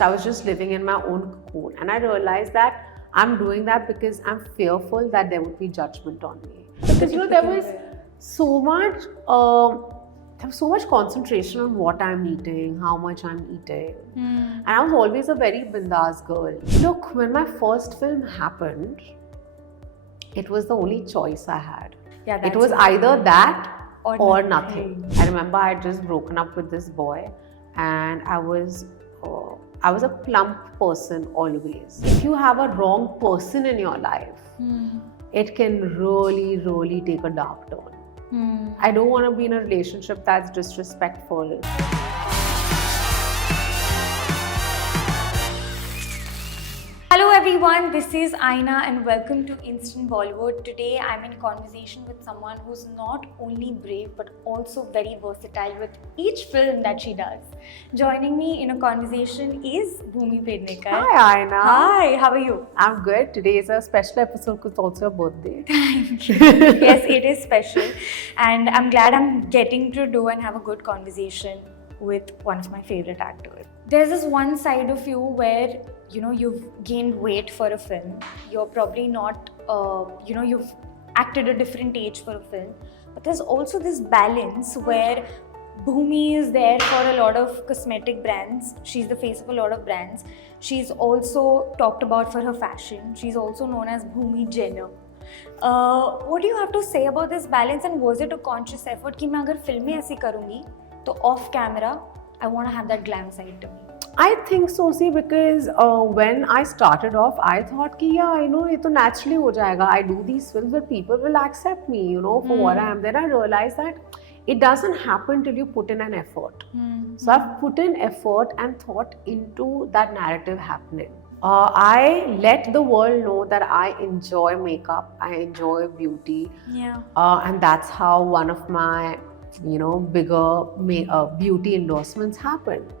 I was just living in my own cocoon, and I realized that I'm doing that because I'm fearful that there would be judgment on me. Because there was so much, concentration on what I'm eating, how much I'm eating, and I was always a very bindas girl. Look, when my first film happened, it was the only choice I had. Yeah, it was either that or nothing. nothing. I remember I had just broken up with this boy, and I was a plump person always. If you have a wrong person in your life, it can really, really take a dark turn. I don't want to be in a relationship that's disrespectful. Hello everyone, this is Aina and welcome to Instant Bollywood. Today I'm in conversation with someone who's not only brave but also very versatile with each film that she does. Joining me in a conversation is Bhumi Pednekar. Hi, Aina. Hi, how are you? I'm good. Today is a special episode because it's also your birthday. Thank you. Yes, it is special and I'm glad I'm getting to do and have a good conversation with one of my favorite actors. There's this one side of you where you've gained weight for a film. You're probably not, you've acted a different age for a film. But there's also this balance where Bhumi is there for a lot of cosmetic brands. She's the face of a lot of brands. She's also talked about for her fashion. She's also known as Bhumi Jenner. What do you have to say about this balance, and was it a conscious effort कि मैं अगर फिल्में ऐसी करूँगी तो off camera I want to have that glam side to me? I think so, see, because when I started off, I thought कि ये तो naturally हो जाएगा. I do these films where people will accept me, for what I am. Then I realized that it doesn't happen till you put in an effort. So I've put in effort and thought into that narrative happening. I let the world know that I enjoy makeup, I enjoy beauty. Yeah. And that's how one of my bigger beauty endorsements happened.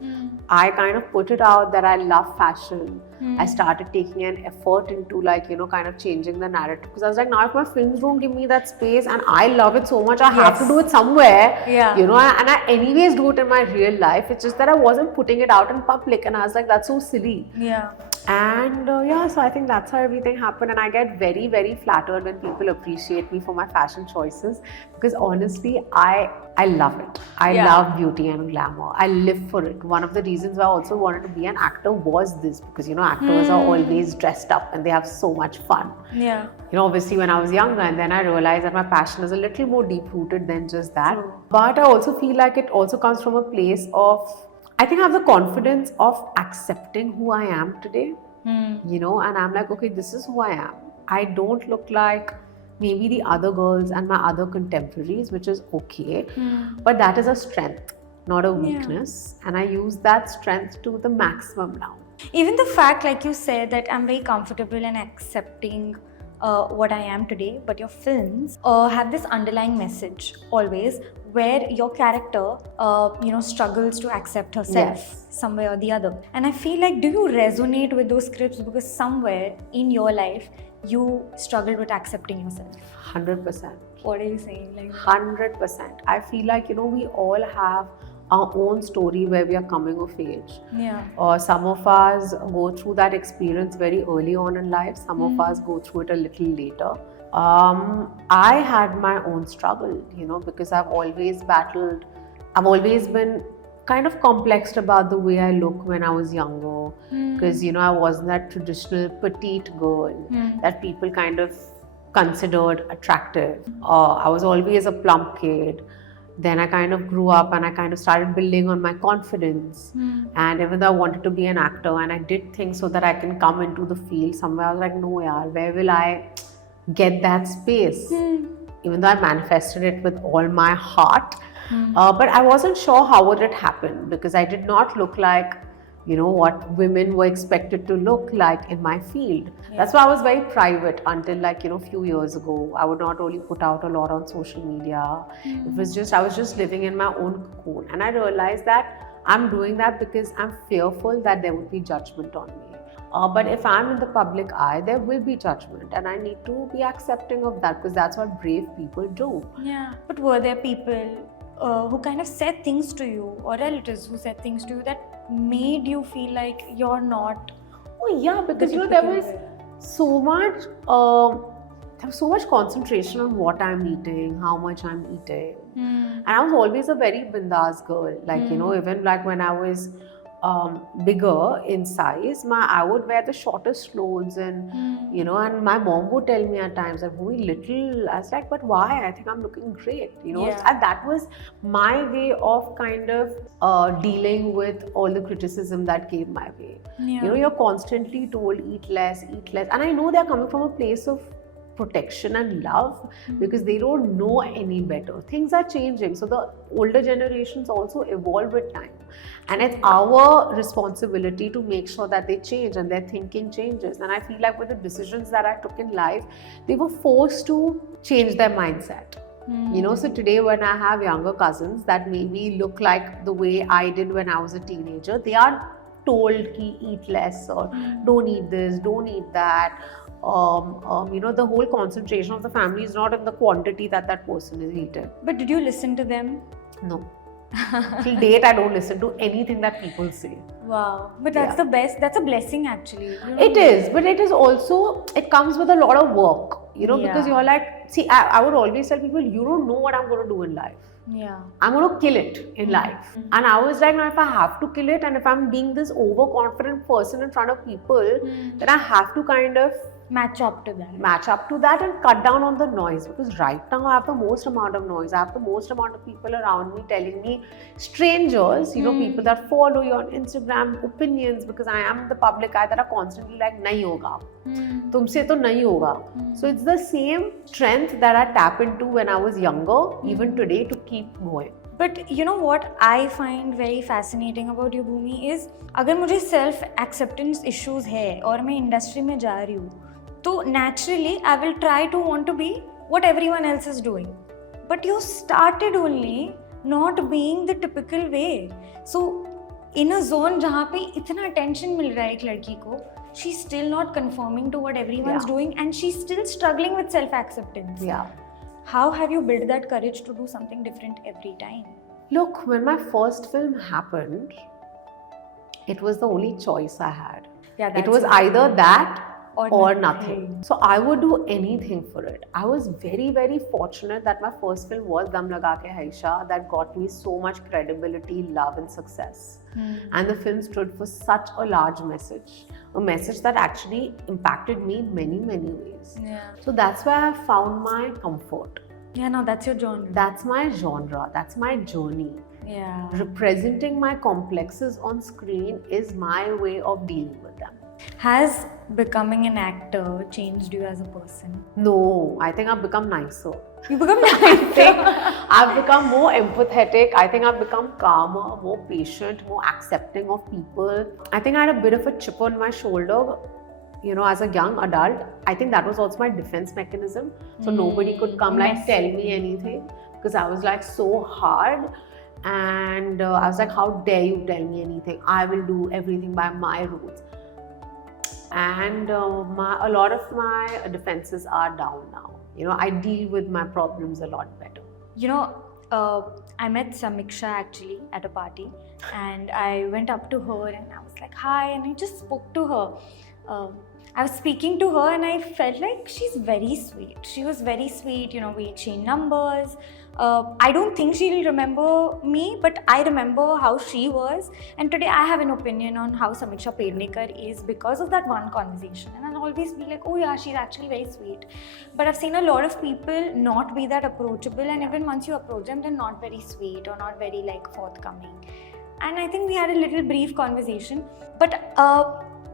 I kind of put it out that I love fashion. I started taking an effort into kind of changing the narrative, because I was like, now if my films don't give me that space and I love it so much, I have to do it somewhere. Yeah. And I anyways do it in my real life. It's just that I wasn't putting it out in public, and I was like, that's so silly. Yeah. And so I think that's how everything happened, and I get very, very flattered when people appreciate me for my fashion choices, because honestly, I love it. I love beauty and glamour. I live for it. One of the reasons why I also wanted to be an actor was this, because actors are always dressed up and they have so much fun. Yeah. Obviously when I was younger, and then I realized that my passion is a little more deep-rooted than just that. But I also feel like it also comes from a place of, I think I have the confidence of accepting who I am today, and I'm like, okay, this is who I am. I don't look like maybe the other girls and my other contemporaries, which is okay, but that is a strength, not a weakness, and I use that strength to the maximum now. Even the fact, like you said, that I'm very comfortable in accepting what I am today, but your films have this underlying message always, where your character struggles to accept herself some way or the other. And I feel like, do you resonate with those scripts because somewhere in your life you struggled with accepting yourself? 100%. What are you saying? Like 100%. I feel like we all have our own story where we are coming of age. Yeah. Some of us go through that experience very early on in life. Some of us go through it a little later. I had my own struggle, because I've always battled. I've always been kind of complexed about the way I look when I was younger, because I wasn't that traditional petite girl that people kind of considered attractive. I was always a plump kid. Then I kind of grew up and I kind of started building on my confidence. And even though I wanted to be an actor and I did things so that I can come into the field somewhere, I was like, no yaar, where will I get that space? Even though I manifested it with all my heart, but I wasn't sure how would it happen, because I did not look like what women were expected to look like in my field. That's why I was very private until a few years ago. I would not really put out a lot on social media. It was just, I was just living in my own cocoon, and I realized that I'm doing that because I'm fearful that there would be judgment on me. But if I'm in the public eye, there will be judgment, and I need to be accepting of that, because that's what brave people do. Yeah. But were there people who kind of said things to you, or relatives who said things to you that made you feel like you're not? Oh yeah, because The there typical was way. so much concentration on what I'm eating, how much I'm eating. And I was always a very bindas girl. Like, even like when I was bigger in size, I would wear the shortest clothes, and and my mom would tell me at times that, "Bhumi, little." I was like, "But why? I think I'm looking great." Yeah. And that was my way of kind of dealing with all the criticism that came my way. Yeah. You're constantly told, eat less, and I know they're coming from a place of protection and love, because they don't know any better. Things are changing, so the older generations also evolve with time, and it's our responsibility to make sure that they change and their thinking changes. And I feel like with the decisions that I took in life, they were forced to change their mindset. So today when I have younger cousins that maybe look like the way I did when I was a teenager, they are told ki eat less, or don't eat this, don't eat that. The whole concentration of the family is not in the quantity that person is eating. But did you listen to them? No. Till date, I don't listen to anything that people say. Wow. But that's the best. That's a blessing, actually. It is, but it is also, it comes with a lot of work, because you're like, see, I would always tell people, you don't know what I'm going to do in life. Yeah. I'm going to kill it in life. And I was like, now if I have to kill it, and if I'm being this overconfident person in front of people, then I have to kind of match up to that and cut down on the noise, because right now I have the most amount of noise. I have the most amount of people around me telling me, strangers, people that follow you on Instagram, opinions, because I am the public eye, that are constantly like, nahi hoga, tumse to nahi hoga. So it's the same strength that I tap into when I was younger, even today, to keep going. But you know what I find very fascinating about you, Bhumi, is अगर मुझे self acceptance issues है और मैं industry में जा रही हूँ, तो naturally I will try to want to be what everyone else is doing. But you started only not being the typical way. So in a zone जहाँ पे इतना attention मिल रहा है एक लड़की को, she's still not conforming to what everyone's doing, and she's still struggling with self acceptance. Yeah. How have you built that courage to do something different every time? Look, when my first film happened, it was the only choice I had. Yeah, it was either that or nothing. nothing. So I would do anything for it. I was very, very fortunate that my first film was Dum Laga Ke Haisha, that got me so much credibility, love and success. And the film stood for such a large message. A message that actually impacted me in many, many ways. Yeah. So that's where I found my comfort. Yeah, no, that's your genre. That's my genre. That's my journey. Yeah. Representing my complexes on screen is my way of dealing with them. Has becoming an actor changed you as a person? No, I think I've become nicer. You become nicer? I've become more empathetic. I think I've become calmer, more patient, more accepting of people. I think I had a bit of a chip on my shoulder, as a young adult. I think that was also my defense mechanism. So nobody could come tell me anything, because I was like so hard. And I was like, how dare you tell me anything? I will do everything by my rules. And a lot of my defenses are down now. I deal with my problems a lot better. I met Samiksha actually at a party, and I went up to her and I was like, hi, and I just spoke to her. I was speaking to her and I felt like she's very sweet. She was very sweet, we exchanged numbers. I don't think she'll remember me, but I remember how she was. And today I have an opinion on how Bhumi Pednekar is because of that one conversation. And I'll always be like, oh yeah, she's actually very sweet. But I've seen a lot of people not be that approachable, and even once you approach them, they're not very sweet or not very forthcoming. And I think we had a little brief conversation. But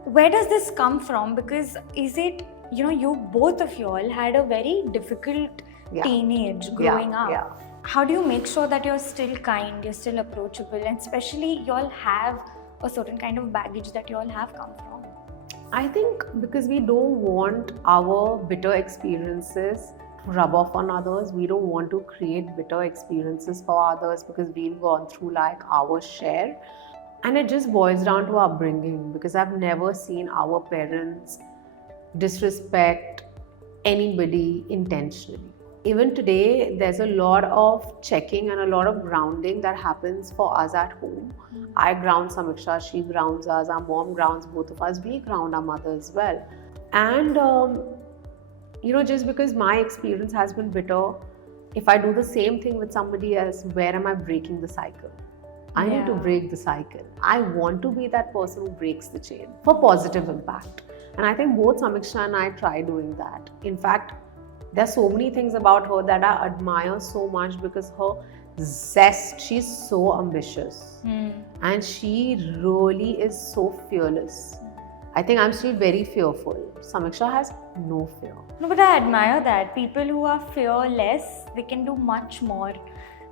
where does this come from? Because is it, you both of you all had a very difficult teenage growing up. Yeah. How do you make sure that you're still kind, you're still approachable, and especially you all have a certain kind of baggage that you all have come from? I think because we don't want our bitter experiences to rub off on others. We don't want to create bitter experiences for others, because we've gone through our share. And it just boils down to upbringing, because I've never seen our parents disrespect anybody intentionally. even today, there's a lot of checking and a lot of grounding that happens for us at home. I ground Samiksha, she grounds us, our mom grounds both of us, we ground our mother as well. And, just because my experience has been bitter, if I do the same thing with somebody else, where am I breaking the cycle? I need to Yeah. break the cycle. I want to be that person who breaks the chain for positive impact. And I think both Samiksha and I try doing that. In fact, there's so many things about her that I admire so much because her zest, she's so ambitious. And she really is so fearless. I think I'm still very fearful. Samiksha has no fear. No, but I admire that. People who are fearless, they can do much more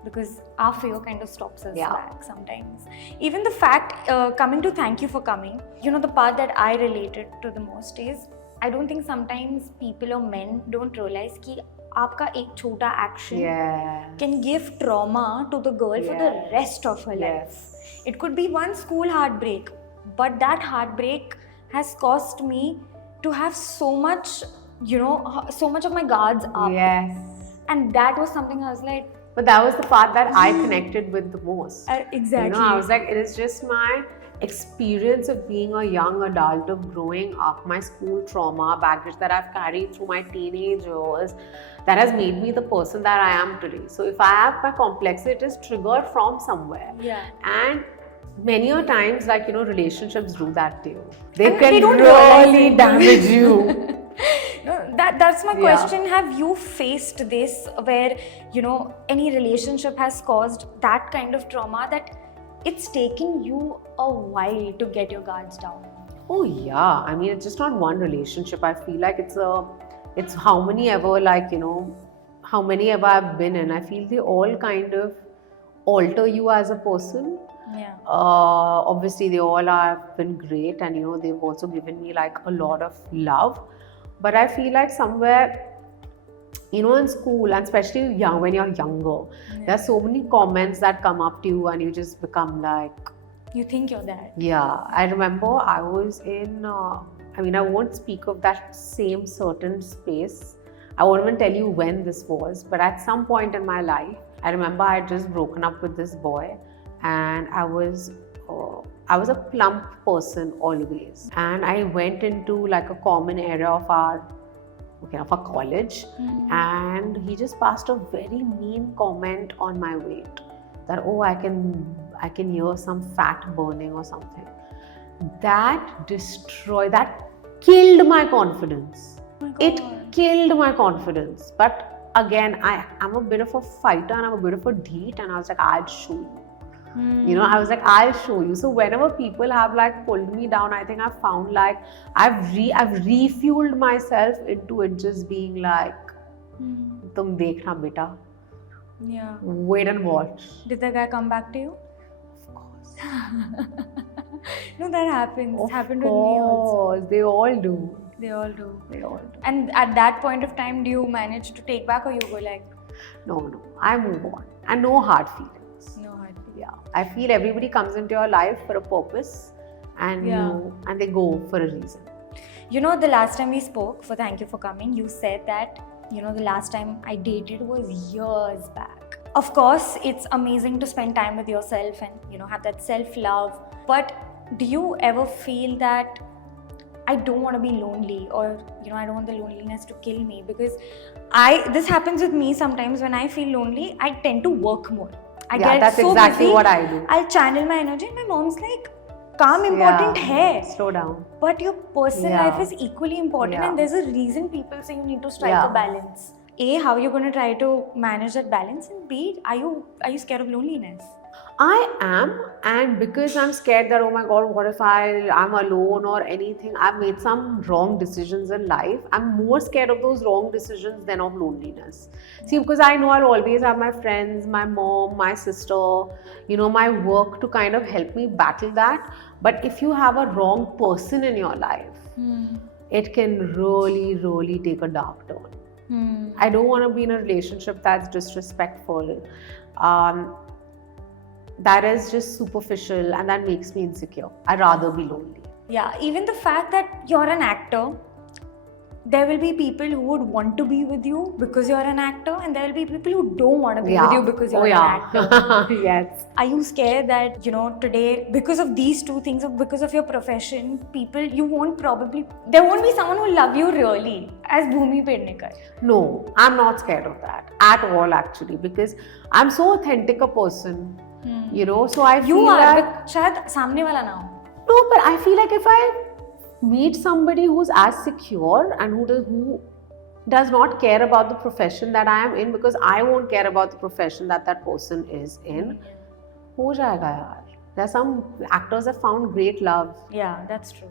because our fear kind of stops us back sometimes. Even the fact, coming to thank you for coming, the part that I related to the most is, I don't think sometimes people or men don't realize कि आपका एक छोटा action can give trauma to the girl for the rest of her life. It could be one school heartbreak, but that heartbreak has caused me to have so much, so much of my guards up. Yes. And that was something I was like... But that was the part that I connected with the most. Exactly. I was like, it is just my experience of being a young adult, of growing up, my school trauma, baggage that I've carried through my teenage years, that has made me the person that I am today. So if I have my complex, it is triggered from somewhere. Yeah. And many a times, relationships do that to you. They They don't really damage you. No, that's my question. Have you faced this where, any relationship has caused that kind of trauma that it's taken you a while to get your guards down? Oh yeah. I mean, it's just not one relationship. I feel like it's how many ever how many ever I've been in. I feel they all kind of alter you as a person. Yeah. Obviously they all have been great, and they've also given me a lot of love. But I feel like somewhere, in school, and especially when you're younger, there's so many comments that come up to you and you just become like... You think you're that. Yeah. I remember I was in, I won't speak of that same certain space. I won't even tell you when this was, but at some point in my life, I remember I had just broken up with this boy, and I was a plump person always, and I went into a common area of our college, and he just passed a very mean comment on my weight, that I can hear some fat burning or something. That killed my confidence. It killed my confidence. But again, I'm a bit of a fighter and I'm a bit of a deet, and I was like, I'll show you. I was like, I'll show you. So whenever people have pulled me down, I think I've found I've refueled myself into it just being like, tum dekhna beta. Yeah. Wait and watch. Did the guy come back to you? Of course. No, that happens. Of Happened with me also. They all do. They all do. They all do. And at that point of time, do you manage to take back, or you go like... No. I move on. And no hard feelings. No hard feelings. Yeah. I feel everybody comes into your life for a purpose, and and they go for a reason. The last time we spoke, for thank you for coming, you said that, the last time I dated was years back. Of course, it's amazing to spend time with yourself and, have that self-love. But do you ever feel that I don't want to be lonely, or, I don't want the loneliness to kill me? Because this happens with me sometimes. When I feel lonely, I tend to work more. That's so exactly busy, what I do. I'll channel my energy, and my mom's like, काम important hai. Slow down. But your personal life is equally important, and there's a reason people say you need to strike a balance. A, how are you going to try to manage that balance? And B, are you scared of loneliness? I am, and because I'm scared that, oh my God, what if I'm alone or anything, I've made some wrong decisions in life. I'm more scared of those wrong decisions than of loneliness. See, because I know I'll always have my friends, my mom, my sister, my work to kind of help me battle that. But if you have a wrong person in your life, it can really, really take a dark turn. I don't want to be in a relationship that's disrespectful. That is just superficial, and that makes me insecure. I'd rather be lonely. Yeah, even the fact that you're an actor, there will be people who would want to be with you because you're an actor, and there will be people who don't want to be with you because you're an actor. Yes. Are you scared that, today, because of these two things, or because of your profession, there won't be someone who will love you really as Bhumi Pednekar? No, I'm not scared of that at all, actually, because I'm so authentic a person, so I feel You are, like... but shayad samne wala na ho. No, but I feel like if I meet somebody who's as secure and who does not care about the profession that I am in, because I won't care about the profession that person is in, ho jayega yaar. There are some actors that found great love. Yeah, that's true.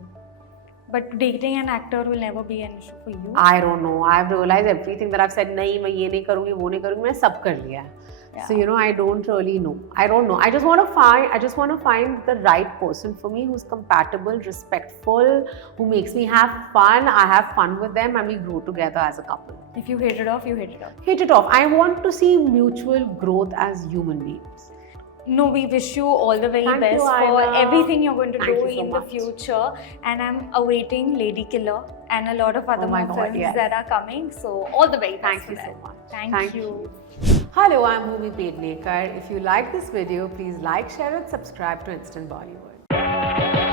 But dating an actor will never be an issue for you. I don't know. I've realized everything that I've said, nahi, main ye nahi karungi, wo nahi karungi, main sab kar liya. Yeah. So, I don't really know. I don't know. I just want to find the right person for me who's compatible, respectful, who makes me have fun. I have fun with them and we grow together as a couple. If you hit it off, you hit it off. Hit it off. I want to see mutual growth as human beings. No, we wish you all the very Thank best you, for Aina. everything you're going to Thank do you so in the much. future. And I'm awaiting Lady Killer and a lot of other my more God, films yes. that are coming. So, all the very best. Thank for you that. so much. Thank you. Hello, I'm Bhumi Pednekar. If you like this video, please like, share and subscribe to Instant Bollywood.